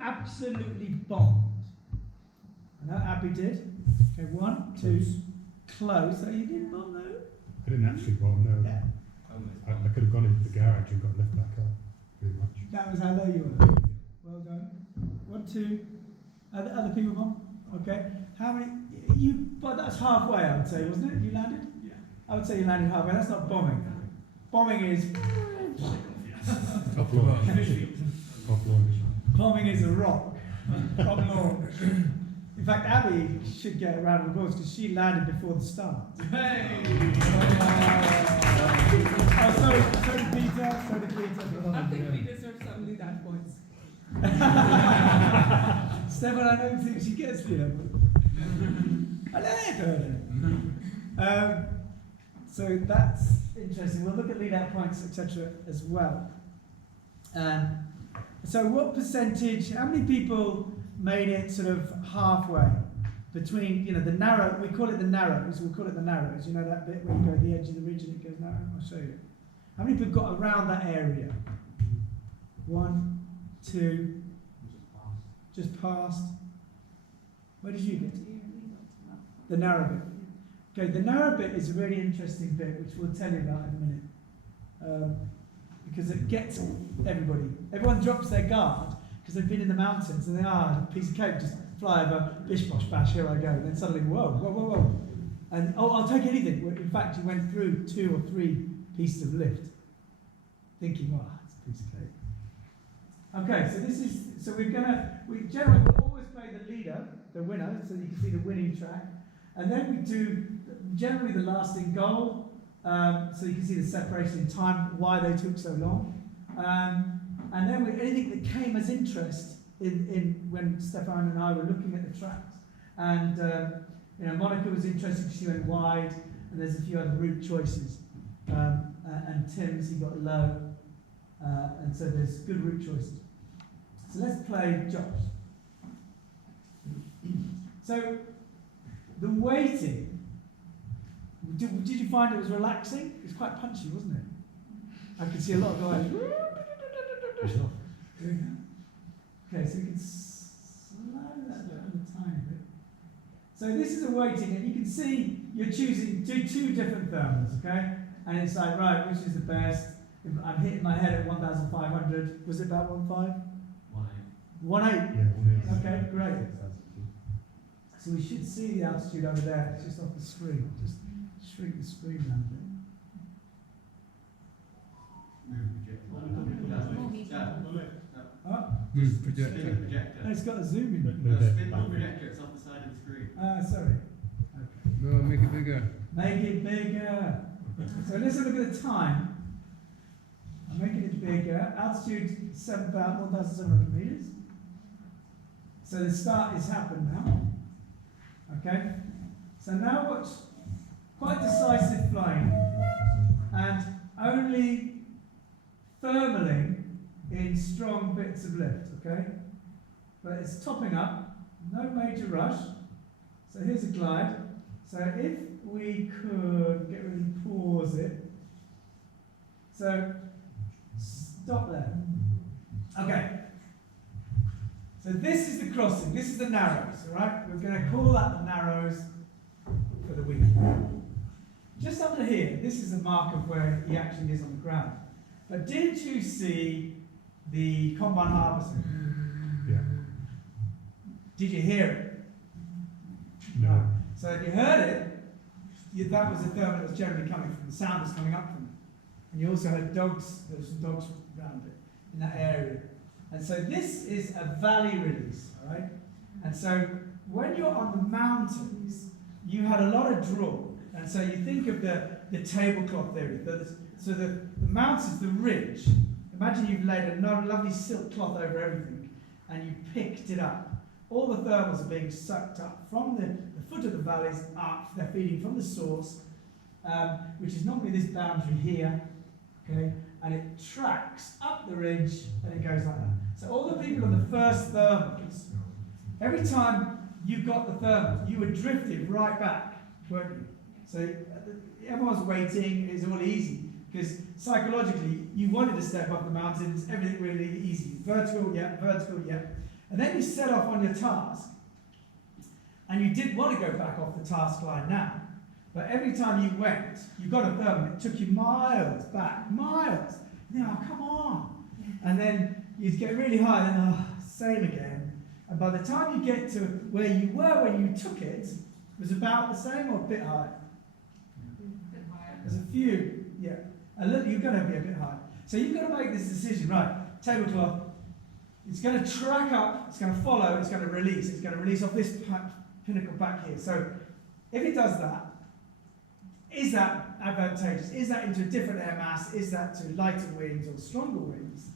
absolutely bombed? I know Abby did. Okay, 1, 2, close. So you didn't bomb though? I didn't actually bomb, no. Yeah. I could have gone into the garage and got left back up, pretty much. That was how low you were. Well done. 1, 2. Other people bomb? Okay. How many? But that's halfway, I would say, wasn't it? You landed? Yeah. I would say you landed halfway. That's not bombing. Bombing is. Top launch. Top launch. Bombing is a rock. Top launch. In fact, Abby should get a round of applause because she landed before the start. Hey! Oh, so did Peter. So did Peter. I think we deserve some lead out points. Stefan, I don't think she gets the level. I know. So that's interesting. We'll look at lead out points, etc. as well. So what percentage, how many people made it sort of halfway between, the narrow, we call it the narrows, we'll call it the narrows, you know that bit where you go to the edge of the ridge and it goes narrow? I'll show you. How many people got around that area? 1, 2, just past. Where did you get? The narrow bit. Okay, the narrow bit is a really interesting bit, which we'll tell you about in a minute. Because it gets everybody. Everyone drops their guard because they've been in the mountains and they are a piece of cake, just fly over, bish bosh bash, here I go. And then suddenly, whoa. And I'll take anything. In fact, you went through 2 or 3 pieces of lift, thinking, it's a piece of cake. Okay, so we generally will always play the leader, the winner, so you can see the winning track. And then we do generally the last in goal, so you can see the separation in time, why they took so long. And then anything that came as interest in when Stefan and I were looking at the tracks. And Monica was interested because she went wide, and there's a few other route choices. And Tim's, he got low, and so there's good route choices. So let's play Josh. So the weighting, did you find it was relaxing? It was quite punchy, wasn't it? I could see a lot of guys. Okay, so you can slow that down a tiny bit. So this is a weighting, and you can see you're choosing two different thermals, okay? And it's like, right, which is the best? If I'm hitting my head at 1,500. Was it about 1.5? 1.8. Yeah, 1.8. Okay, great. So we should see the altitude over there. It's just off the screen. Just shrink the screen down a bit. Projector. No, it's got a zoom in. Spin the projector, it's off the side of the screen. Sorry. Okay. No, make it bigger. Make it bigger. So let's have a look at the time. I'm making it bigger. Altitude 1,700 meters. So the start has happened now. Okay. So now watch. Quite decisive flying, and only thermaling in strong bits of lift. Okay. But it's topping up. No major rush. So here's a glide. So if we could get ready to pause it. So stop there. Okay. So this is the crossing. This is the narrows, all right? We're going to call that the narrows for the week. Just under here, this is a mark of where he actually is on the ground. But did you see the combine harvester? Yeah. Did you hear it? No. So if you heard it, that was the thermal that was generally coming from, the sound was coming up from it. And you also heard dogs, there were some dogs around it, in that area. And so this is a valley release, all right? And so when you're on the mountains, you had a lot of draw. And so you think of the tablecloth theory. So the mountains, the ridge, imagine you've laid a lovely silk cloth over everything, and you picked it up. All the thermals are being sucked up from the foot of the valleys up. They're feeding from the source, which is normally this boundary here, okay? And it tracks up the ridge, and it goes like that. So all the people on the first thermals, every time you got the thermal, you were drifted right back, weren't you? So everyone's waiting, it's all easy, because psychologically, you wanted to step up the mountains, everything really easy. Vertical, yeah, And then you set off on your task, and you did want to go back off the task line now, but every time you went, you got a thermal, it took you miles back, miles. You know, oh, come on. And then you'd get really high, and then, oh, same again. And by the time you get to where you were when you took it, it was about the same or a bit higher? There's a few, yeah. A little, you're going to be a bit higher. So you've got to make this decision, right? Tablecloth, it's going to track up, it's going to follow, it's going to release. It's going to release off this pinnacle back here. So if it does that, is that advantageous? Is that into a different air mass? Is that to lighter wings or stronger wings?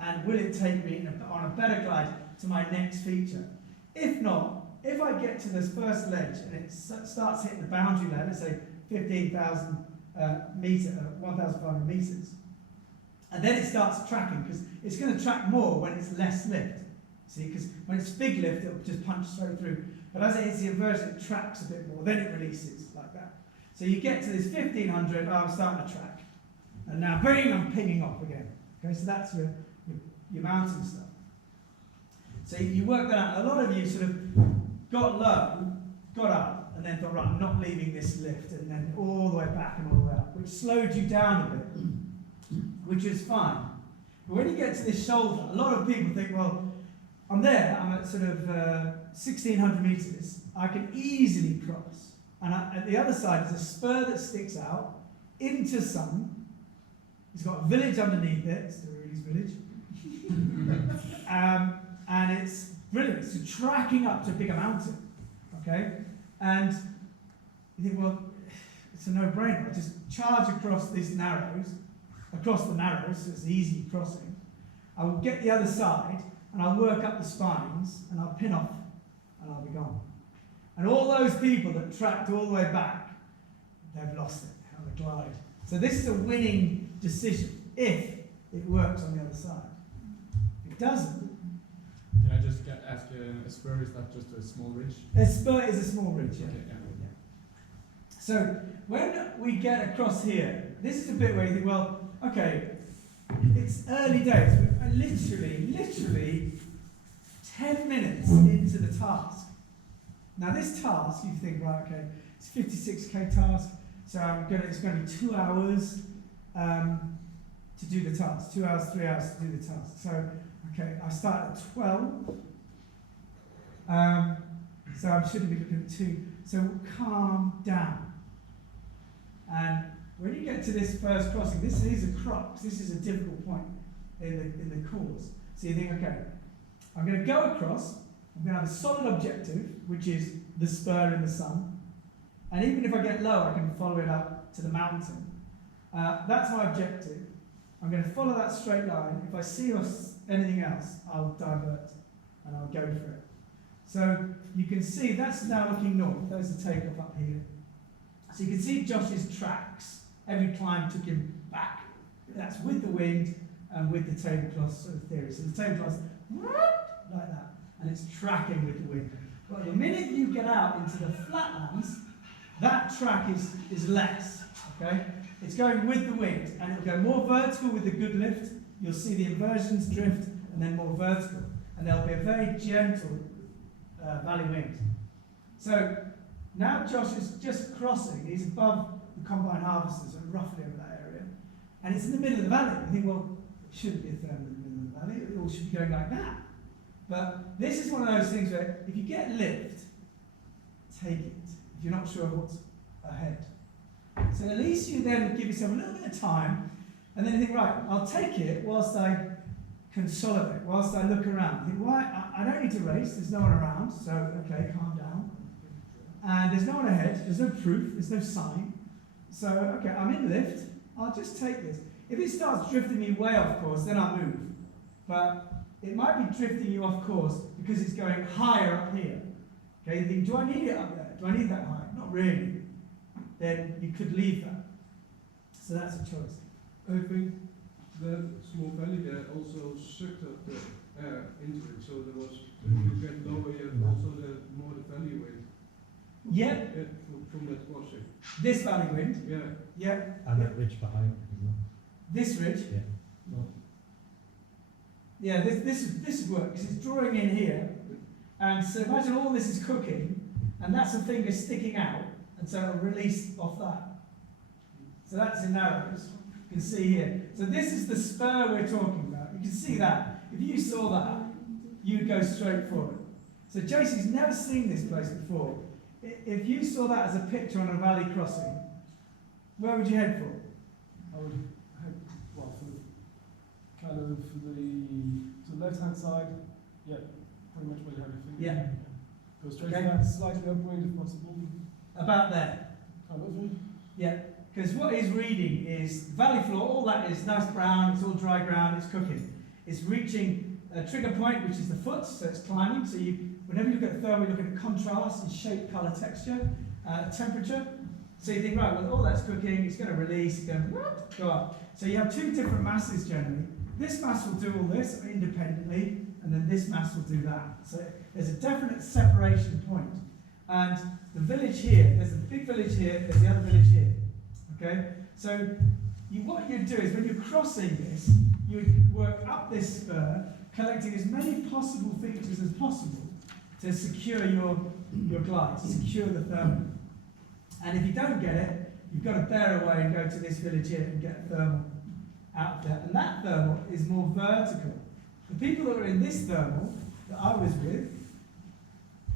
And will it take me on a better glide to my next feature? If not, if I get to this first ledge and it starts hitting the boundary line, let's say 15,000 1,500 meters, and then it starts tracking, because it's going to track more when it's less lift. See, because when it's big lift, it'll just punch straight through. But as it hits the inversion, it tracks a bit more, then it releases like that. So you get to this 1,500, I'm starting to track. And now, bang, I'm pinging off again. Okay, so that's your mountain stuff. So you work that out. A lot of you sort of got low, got up, and then thought, right, I'm not leaving this lift, and then all the way back and all the way up, which slowed you down a bit, which is fine. But when you get to this shoulder, a lot of people think, well, I'm there, I'm at sort of 1,600 meters, I can easily cross. And at the other side is a spur that sticks out into sun. It's got a village underneath it, it's the Rudy's village. And it's brilliant, it's tracking up to a bigger mountain. Okay? And you think, well, it's a no-brainer. I just charge across the narrows, so it's easy crossing. I will get the other side, and I'll work up the spines, and I'll pin off, and I'll be gone. And all those people that tracked all the way back, they've lost it on the glide. So this is a winning decision, if it works on the other side. If it doesn't, Can I just ask, a spur, is that just a small ridge? a spur is a small ridge. Yeah. Okay, yeah. So when we get across here, this is a bit where you think, well, okay, it's early days. We're literally 10 minutes into the task. Now this task, you think, right, okay, it's a 56k task, so it's going to be 2 hours to do the task, 2 hours, 3 hours to do the task. So, okay, I start at 12, so I shouldn't be looking at 2. So calm down. And when you get to this first crossing, this is a crux, this is a difficult point in the course. So you think, okay, I'm going to go across, I'm going to have a solid objective, which is the spur in the sun. And even if I get low, I can follow it up to the mountain. That's my objective. I'm going to follow that straight line. If I see anything else, I'll divert and I'll go for it. So you can see that's now looking north. There's the takeoff up here. So you can see Josh's tracks. Every climb took him back. That's with the wind and with the tablecloth sort of theory. So the tablecloth's like that, and it's tracking with the wind. But the minute you get out into the flatlands, that track is less. Okay, it's going with the wind, and it'll go more vertical with the good lift. You'll see the inversions drift, and then more vertical, and there'll be a very gentle valley wind. So now Josh is just crossing. He's above the combine harvesters, and roughly over that area, and it's in the middle of the valley. You think, well, it shouldn't be a thermal in the middle of the valley. It all should be going like that. But this is one of those things where if you get lift, take it. If you're not sure what's ahead. So at least you then give yourself a little bit of time, and then you think, right, I'll take it whilst I consolidate, whilst I look around. You think, why? I don't need to race, there's no one around, so okay, calm down. And there's no one ahead, there's no proof, there's no sign. So, okay, I'm in lift, I'll just take this. If it starts drifting me way off course, then I'll move. But it might be drifting you off course because it's going higher up here. Okay, you think, do I need it up there? Do I need that high? Not really. Then you could leave that. So that's a choice. I think that small valley there also sucked up the air into it, so there was, if you get lower, you have also more the valley wind. Yep. From that crossing. This valley wind. Yeah. Yep. And that ridge behind as well. This ridge. Yeah. Yeah, this would work, because it's drawing in here, and so imagine all this is cooking, and that's a finger sticking out, and so it'll release off that. So that's in arrows, you can see here. So this is the spur we're talking about. You can see that. If you saw that, you'd go straight for it. So Jason's never seen this place before. If you saw that as a picture on a valley crossing, where would you head for? I would head, well, for the, kind of for the left-hand side, yeah, pretty much where you have your finger. Yeah. Go straight Okay. to that, slightly upwind if possible. About there. Kind of. Yeah, because what he's reading is valley floor, all that is nice brown, it's all dry ground, it's cooking. It's reaching a trigger point, which is the foot, so it's climbing. So whenever you look at thermal, you're looking at contrast and shape, colour, texture, temperature. So you think, right, well, all that's cooking, it's going to release, it's going to go up. So you have two different masses generally. This mass will do all this independently, and then this mass will do that. So there's a definite separation point. And the village here, there's a big village here, there's the other village here. Okay? So what you do is when you're crossing this, you work up this spur, collecting as many possible features as possible to secure your glide, to secure the thermal. And if you don't get it, you've got to bear away and go to this village here and get a thermal out there. And that thermal is more vertical. The people that were in this thermal that I was with,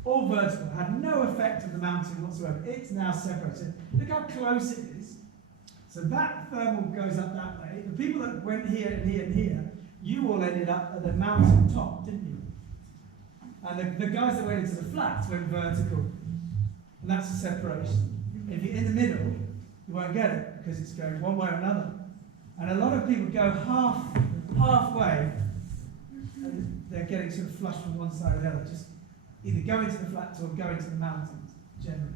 all vertical, had no effect on the mountain whatsoever. It's now separated. Look how close it is. So that thermal goes up that way. The people that went here and here and here, you all ended up at the mountain top, didn't you? And the guys that went into the flats went vertical. And that's the separation. If you're in the middle, you won't get it because it's going one way or another. And a lot of people go halfway, and they're getting sort of flush from one side or the other. Just either go into the flats or go into the mountains, generally.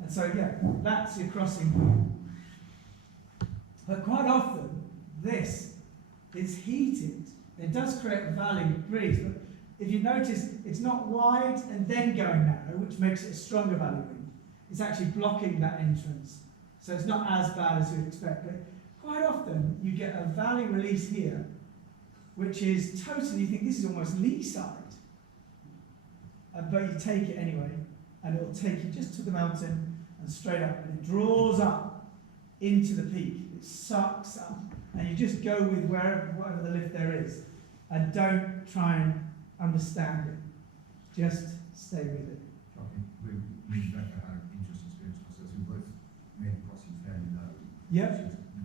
And so, yeah, that's your crossing point. But quite often, this is heated. It does create a valley with breeze, but if you notice, it's not wide and then going narrow, which makes it a stronger valley wind. It's actually blocking that entrance. So it's not as bad as you'd expect. But quite often, you get a valley release here, which is totally, you think this is almost lee side. But you take it anyway, and it will take you just to the mountain and straight up, and it draws up into the peak. It sucks up, and you just go with whatever the lift there is, and don't try and understand it. Just stay with it. We both had an interesting experience ourselves. We both made the crossing fairly low. Yep.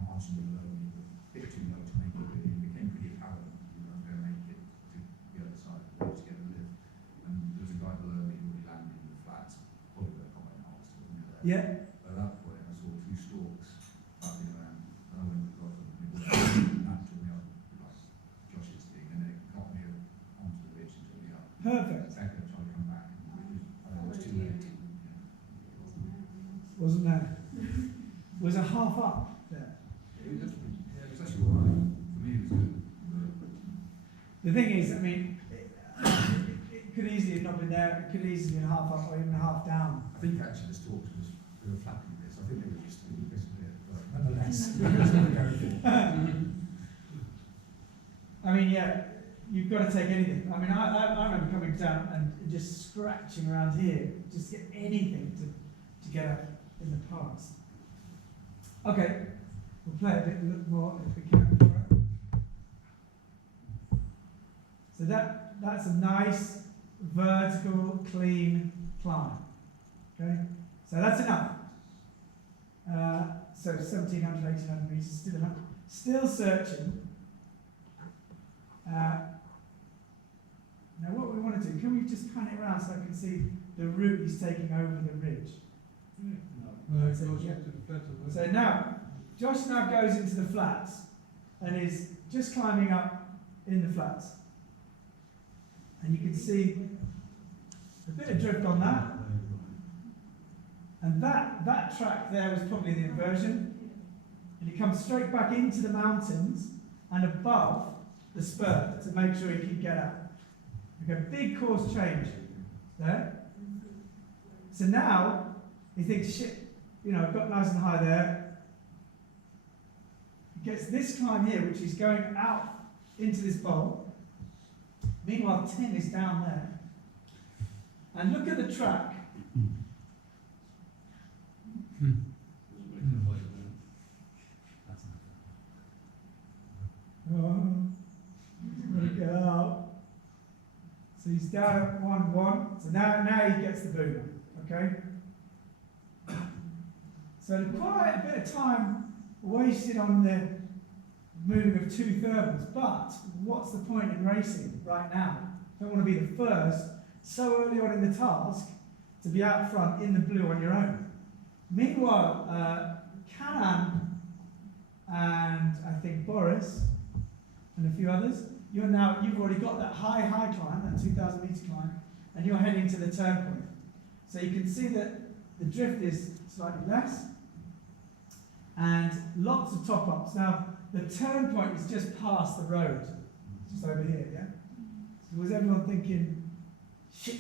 Marginally low, a bit too low to make it, but it became pretty apparent we weren't going to make it to the other side of the bridge to get a lift. And there was a guy below me who already landed in the flats, probably about a comment house, wasn't it? There. Yeah. At that point, I saw two storks flapping around, and I went across them, and that took me up, like Josh's thing, and then it got me onto the ridge and took me up. Perfect. Second, I tried to come back, and it was too late. Wasn't there? Was a half up there. It was actually all right. For me, it was good. The thing is, I mean, it could easily have not been there. It could easily have been half up or even half down. I think actually the storks was they were flapping a bit, so I think they were just a little bit of it, but nonetheless. I mean, yeah, you've got to take anything. I mean, I remember coming down and just scratching around here, just to get anything to get up in the past. Okay, we'll play a bit more if we can. So that's a nice vertical, clean climb. Okay, so that's enough. So 1700, 1800 meters, still enough. Still searching. Now what we want to do, can we just pan it around so I can see the route he's taking over the ridge? No, it goes into the flat. So now, Josh now goes into the flats and is just climbing up in the flats. And you can see a bit of drift on that. And that track there was probably the inversion. And he comes straight back into the mountains and above the spur to make sure he can get out. Okay, big course change there. So now he thinks, shit, you know, I've got nice and high there. He gets this climb here, which is going out into this bowl, Meanwhile, Tim is down there. And look at the track. Oh, let it go. So he's down at 1-1. So now he gets the boomer. Okay? So quite a bit of time wasted on the moving of 2 thermals. But what's the point in racing right now? Don't want to be the first so early on in the task to be out front in the blue on your own. Meanwhile, Canan and I think Boris and a few others, you've already got that high climb, that 2,000 metre climb, and you're heading to the turn point. So you can see that the drift is slightly less, and lots of top-ups. Now, the turn point is just past the road, just over here, yeah? So was everyone thinking, shit,